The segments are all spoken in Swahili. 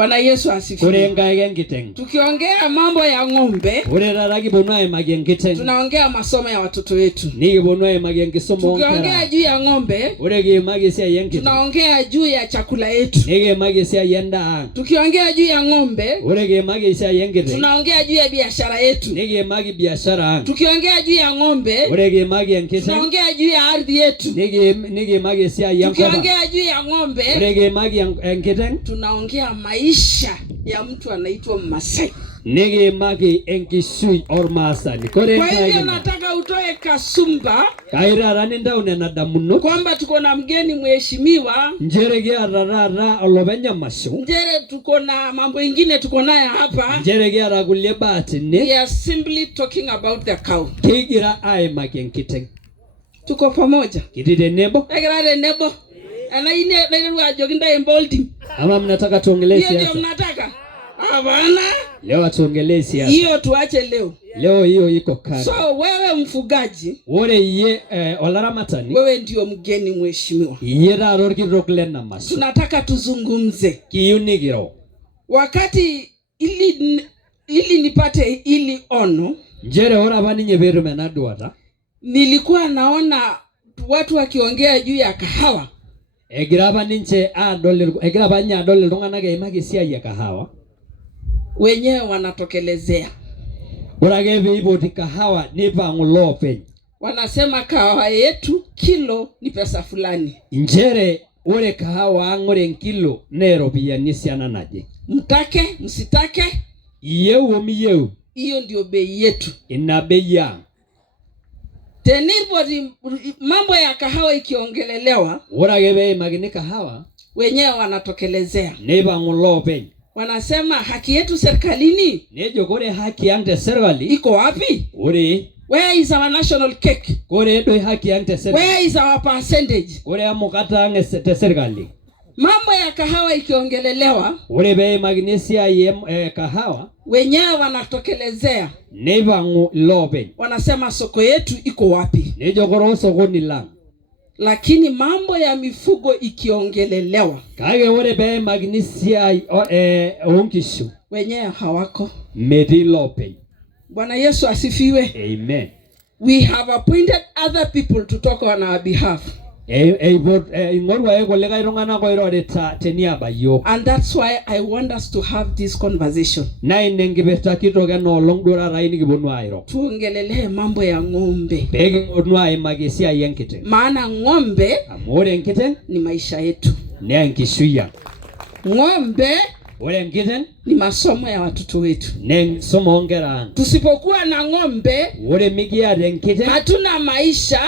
Bwana Yesu asifiwe. Tukiongea mambo ya ng'ombe, tunaongea masomo ya watoto wetu. Tukiongea juu ya ng'ombe, tunaongea juu ya chakula yetu. Tukiongea juu ya ng'ombe, tunaongea juu ya biashara yetu. Tukiongea juu ya ng'ombe, tunaongea juu ya ardhi yetu. Tukiongea juu ya ng'ombe, tunaongea maisha ya mtu anaitwa Masai. Magi enkisui or masani. Kwa hivyo nataka utoe kasumba kwamba tuko na mgeni mheshimiwa. Njere tuko na mambo ingine tuko naye hapa. We are simply talking about the cow. Tuko pamoja. Nebo. Ama mnataka tuongelee siasa? Hiyo mnataka? Hapana. Leo tuongelee siasa. Hiyo tuache leo. Leo hiyo iko kali. So wewe mfugaji, olaramatani, wewe ndio mgeni mheshimiwa. Tunataka tuzungumze. Kiyunigiro. Wakati ili nipate ili ono, njere ora bani nyeberu menaduata, nilikuwa naona watu wakiongea juu ya kahawa. Egiraba ninche egiraba nya adole lungana ge magisia ya kahawa. Wenyewe wanatokelezea. Urage bibo kahawa nipa ngulope. Wanasema kahawa yetu kilo ni pesa fulani. Njere ore kahawa ngore kilo nero pia nisiana naje. Mtake, msitake, yeu miyeu. Hiyo ndio bei yetu. Ina bei ya. Tenibodi mambo ya kahawa ikiongelelewa, uragebe magini kahawa, wenyewe wanatokelezea. Neba ngulope. Wanasema haki yetu serikalini. Nejo kore haki yangu serikali iko wapi? Where is our national cake? Kore do haki yangu serikali. Where is our percentage? Kore amukata yangu serikali. Mambo ya kahawa ikiongelelewa, be magnesia kahawa, wenyewe wanatokelezea. Neba ngulope. Wanasema soko yetu iko wapi? Nejo koro soko ni lang. Lakini mambo ya mifugo ikiongelelewa, kage be magnesia onkishu, wenyewe hawako. Medilope. Bwana Yesu asifiwe. Amen. We have appointed other people to talk on our behalf. And that's why I want us to have this conversation. Tuongelele mambo ya ng'ombe. Maana ng'ombe ni maisha yetu. Ng'ombe ni masomo ya watoto wetu. Tusipokuwa na ng'ombe, hatuna maisha.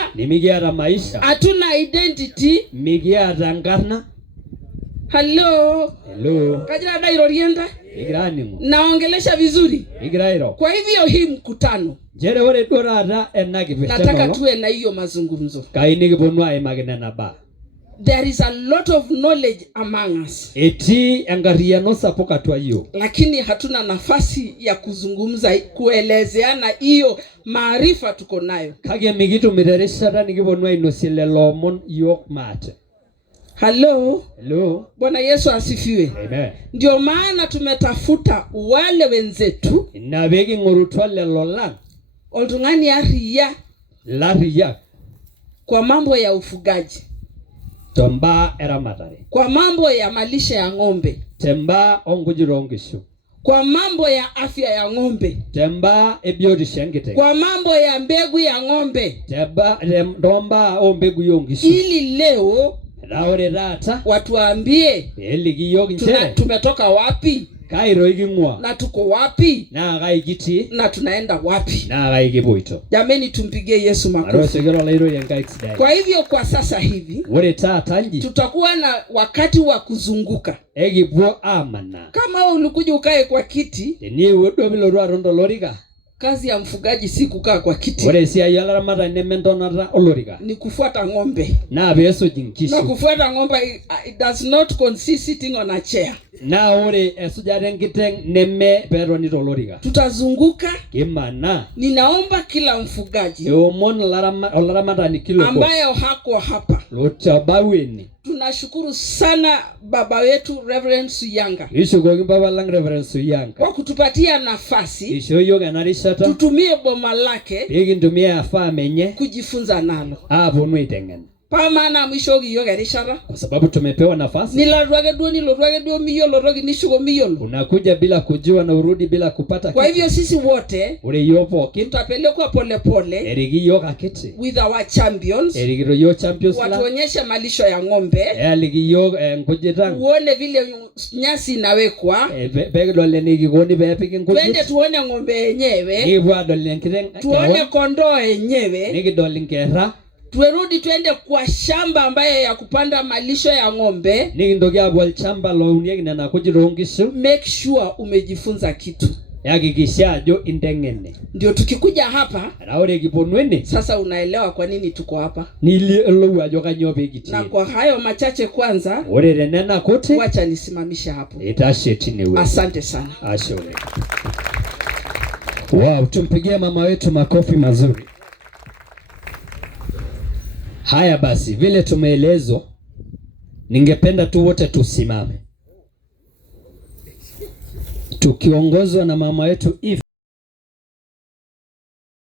Hatuna identity. Hello. Kajira dairo rienda. Naongelesha vizuri. Kwa hivyo hii mkutano, nataka tuwe na hiyo mazungumzo. There is a lot of knowledge among us. Lakini hatuna nafasi ya kuzungumza, kuelezeana hiyo maarifa tuko nayo. Hello. Bwana Yesu asifiwe. Amen. Ndio maana tumetafuta wale wenzetu. Oltungani aria. Kwa mambo ya ufugaji. Tomba eramatare. Kwa mambo ya malisha ya ng'ombe. Temba ongujirongishu. Kwa mambo ya afya ya ng'ombe. Temba ebiodishengite. Kwa mambo ya mbegu ya ng'ombe. Temba mbegu yongishu. Ili leo raore rata watuambie tumetoka wapi, kairo igingwa, na tuko wapi, na gaigiti, na tunaenda wapi. Na gaigiboito. Jameni, tumpigie Yesu makofi. Kwa hivyo kwa sasa hivi tutakuwa na wakati wa kuzunguka. Kama ulikuja ukae kwa kiti, kazi ya mfugaji si kukaa kwa kiti. Ni kufuata ng'ombe. Na kufuata ng'ombe, it does not consist sitting on a chair. Na ore esujare enkiteng neme peroni tolorika. Tutazunguka. Kimana. Ninaomba kila mfugaji. Eomon olaramatani kilo ambaye hako hapa. Lochabaweni. Tunashukuru sana baba wetu Reverend Suyanga. Ishukoki baba lang Reverend Suyanga. Kwa kutupatia nafasi. Ishoyo ganarishata. Tutumie boma lake. Ikintumia afame nye. Kujifunza nalo. Ponu itengene. Pa maana mwishogi yoga rishara. Kwa sababu tumepewa nafasi. Nilarwage duo miyolo rogi nishugo miyolo. Unakuja bila kujua na urudi bila kupata. Kwa hivyo sisi wote. Ure yopo. Tutapelekwa pole pole. Erigi yoga kiti. With our champions. Erigi yo champions la. Watuonyeshe malisho ya ng'ombe. Erigi yo nkujitang. Uone vile nyasi inawekwa. Bege dole niki koni bepiki nkujit. Twende tuone ng'ombe yenyewe. Iwa dole nkiteng. Tuone kondoo yenyewe. Niki dole nkera. Tuerudi tuende kwa shamba ambaye ya kupanda malisho ya ng'ombe. Nikindokia kwa shamba lo unieki na kujirongisho. Make sure umejifunza kitu. Hakikisha ajo intengene. Ndio tukikuja hapa. Raore kiponwene. Sasa unaelewa kwa nini tuko hapa. Nilielewa ajo kanyo pekiti. Na kwa hayo machache kwanza. Ore renena kote. Wacha nisimamisha hapo. Itashetini wewe. Asante sana. Ashole. Wow, tumpigie mama wetu makofi mazuri. Haya basi, vile tumeelezwa, ningependa tu wote tusimame tukiongozwa na mama wetu Eve.